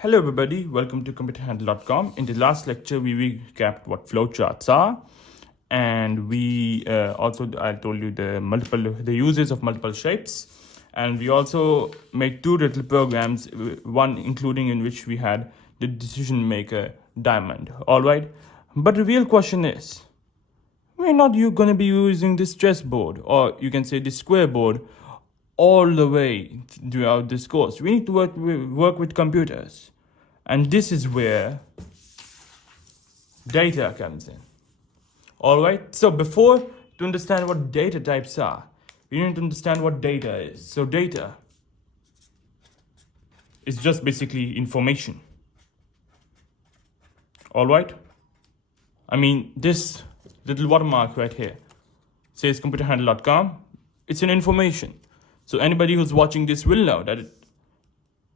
Hello everybody, welcome to computerhandle.com. In the last lecture, we recapped what flowcharts are, and I told you the uses of multiple shapes, and we also made two little programs, one including in which we had the decision maker diamond. All right, but the real question is, we're not going to be using this chessboard, or you can say this square board, all the way throughout this course. We need to work with computers. And this is where data comes in. All right. So to understand what data types are, we need to understand what data is. So data is just basically information. All right. I mean, this little watermark right here says computerhandle.com. It's an information. So anybody who's watching this will know that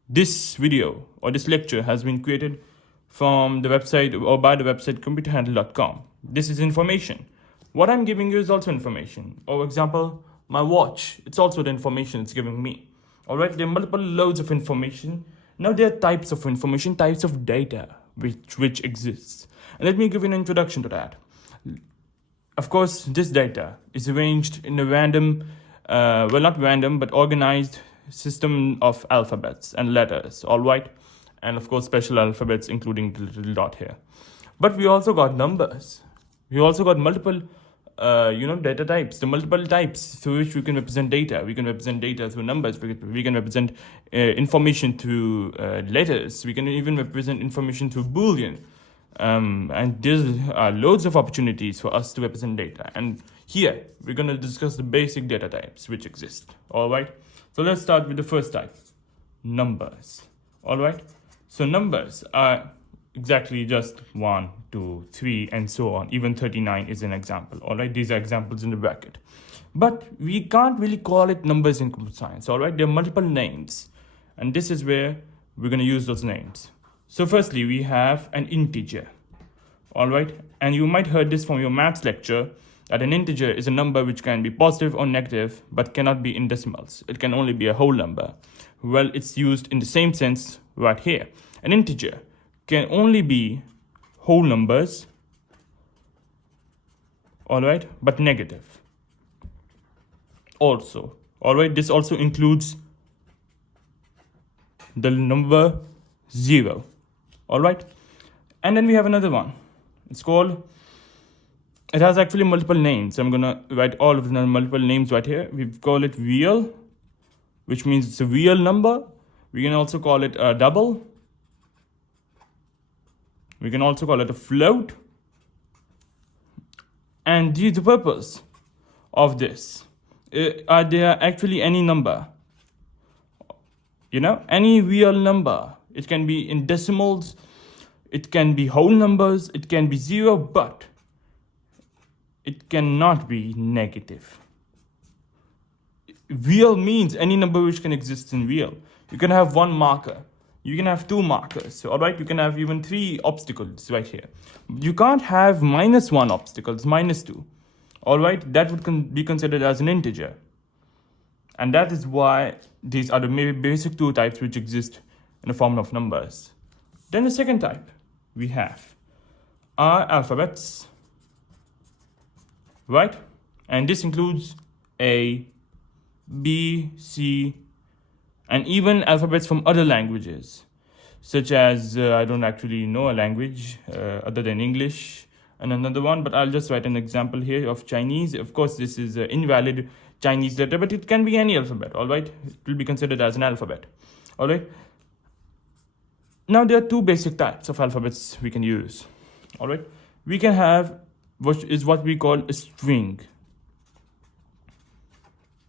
this video or this lecture has been created from the website or by the website computerhandle.com. This is information. What I'm giving you is also information. For example, my watch, it's also the information it's giving me. All right, there are multiple loads of information. Now there are types of information, types of data which exists. And let me give you an introduction to that. Of course, this data is arranged in a random, not random, but organized system of alphabets and letters, all right? And of course, special alphabets, including the little dot here. But we also got numbers. We also got multiple, data types, the multiple types through which we can represent data. We can represent data through numbers. We can represent information through letters. We can even represent information through Boolean. And there are loads of opportunities for us to represent data. And here, we're going to discuss the basic data types which exist, all right? So let's start with the first type, numbers, all right? So numbers are exactly just 1, 2, 3, and so on. Even 39 is an example, all right? These are examples in the bracket. But we can't really call it numbers in computer science, all right? There are multiple names, and this is where we're going to use those names. So firstly, we have an integer, all right? And you might heard this from your maths lecture, that an integer is a number which can be positive or negative, but cannot be in decimals. It can only be a whole number. Well, it's used in the same sense right here. An integer can only be whole numbers, all right, but negative. Also, all right, this also includes the number 0, all right? And then we have another one. It has actually multiple names. I'm going to write all of the multiple names right here. We call it real, which means it's a real number. We can also call it a double. We can also call it a float. And the purpose of this, are there actually any number? Any real number. It can be in decimals. It can be whole numbers. It can be 0, but it cannot be negative. Real means any number which can exist in real. You can have one marker. You can have two markers. All right, you can have even 3 obstacles right here. You can't have -1 obstacles, -2. All right, that would be considered as an integer. And that is why these are the basic 2 types which exist in the form of numbers. Then the second type we have are alphabets. Right? And this includes A, B, C, and even alphabets from other languages, such as, I don't actually know a language other than English, and another one, but I'll just write an example here of Chinese. Of course, this is an invalid Chinese letter, but it can be any alphabet, all right? It will be considered as an alphabet, all right? Now, there are 2 basic types of alphabets we can use, all right? We can have which is what we call a string.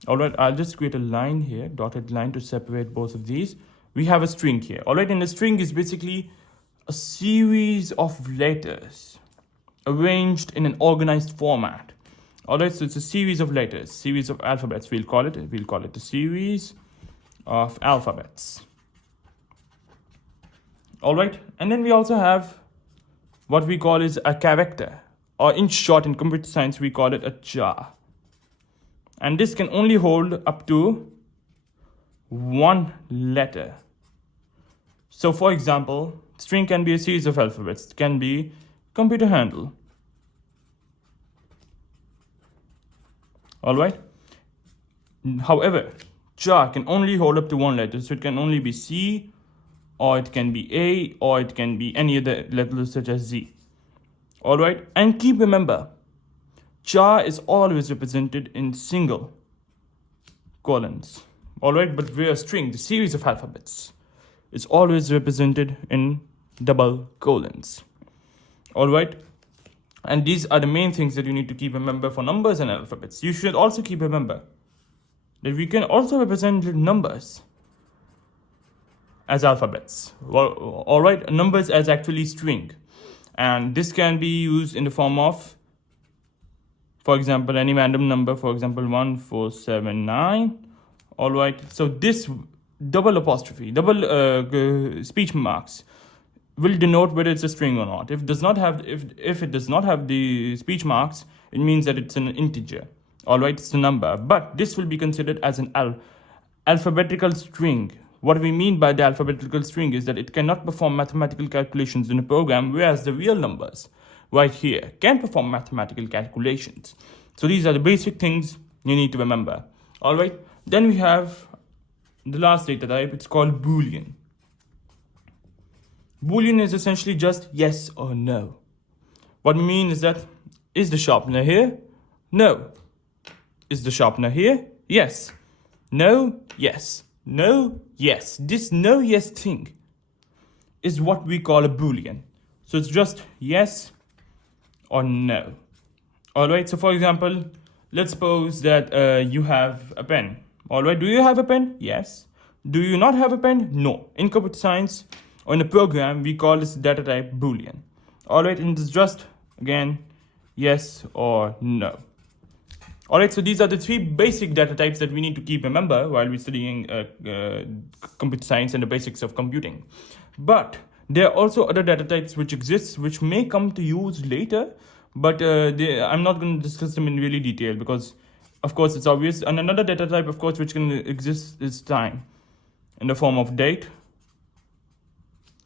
All right, I'll just create a line here, dotted line to separate both of these. We have a string here, all right? And a string is basically a series of letters arranged in an organized format. All right, so it's a series of letters, series of alphabets, we'll call it a series of alphabets. All right, and then we also have what we call is a character. Or in short, in computer science, we call it a char. And this can only hold up to 1 letter. So for example, string can be a series of alphabets. It can be computer handle. All right. However, jar can only hold up to one letter, so it can only be C, or it can be A, or it can be any other letter such as Z. All right. And keep remember, jar is always represented in single colons. All right. But where string, the series of alphabets, is always represented in double colons. All right. And these are the main things that you need to keep remember for numbers and alphabets. You should also keep remember that we can also represent numbers as alphabets. Well, all right, numbers as actually string. And this can be used in the form of, for example, any random number, for example, 1479. All right, so this double apostrophe, double speech marks will denote whether it's a string or not. If it does not have the speech marks, it means that it's an integer. All right, it's a number. But this will be considered as an alphabetical string. What we mean by the alphabetical string is that it cannot perform mathematical calculations in a program, whereas the real numbers right here can perform mathematical calculations. So these are the basic things you need to remember. All right, then we have the last data type. It's called Boolean. Boolean is essentially just yes or no. What we mean is that, is the sharpener here? No. Is the sharpener here? Yes. No, yes. No, yes. This no, yes thing is what we call a Boolean. So it's just yes or no. All right. So for example, let's suppose that you have a pen. All right. Do you have a pen? Yes. Do you not have a pen? No. In computer science or in a program, we call this data type Boolean. All right. And it's just, again, yes or no. All right, so these are the three basic data types that we need to keep remember while we're studying computer science and the basics of computing. But there are also other data types which exist, which may come to use later, but I'm not going to discuss them in really detail because, of course, it's obvious. And another data type, of course, which can exist is time in the form of date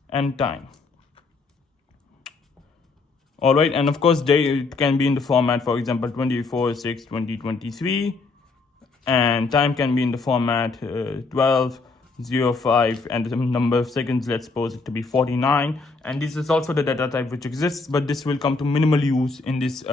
and time. All right, and of course, date can be in the format, for example, 24/6/2023, and time can be in the format 12/05, and the number of seconds, let's suppose it to be 49. And this is also the data type which exists, but this will come to minimal use in this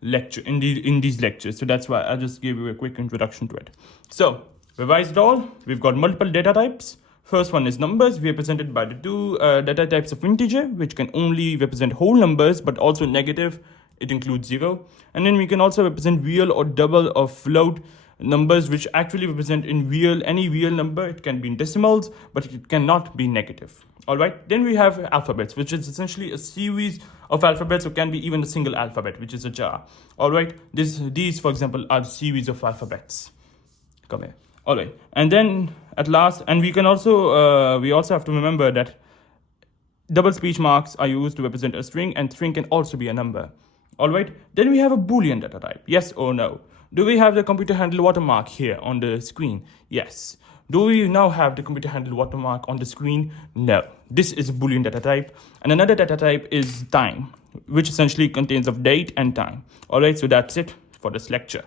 lecture, in these lectures. So that's why I just gave you a quick introduction to it. So revise it all. We've got multiple data types. First one is numbers, represented by the two data types of integer, which can only represent whole numbers, but also negative. It includes 0. And then we can also represent real or double or float numbers, which actually represent in any real number. It can be in decimals, but it cannot be negative. All right. Then we have alphabets, which is essentially a series of alphabets, or can be even a single alphabet, which is a jar. All right. These, for example, are series of alphabets. Come here. All right, and then at last, and we also have to remember that double speech marks are used to represent a string, and string can also be a number. All right, then we have a Boolean data type, yes or no. Do we have the computer handle watermark here on the screen? Yes. Do we now have the computer handle watermark on the screen? No. This is a Boolean data type, and another data type is time, which essentially contains of date and time. All right, so that's it for this lecture.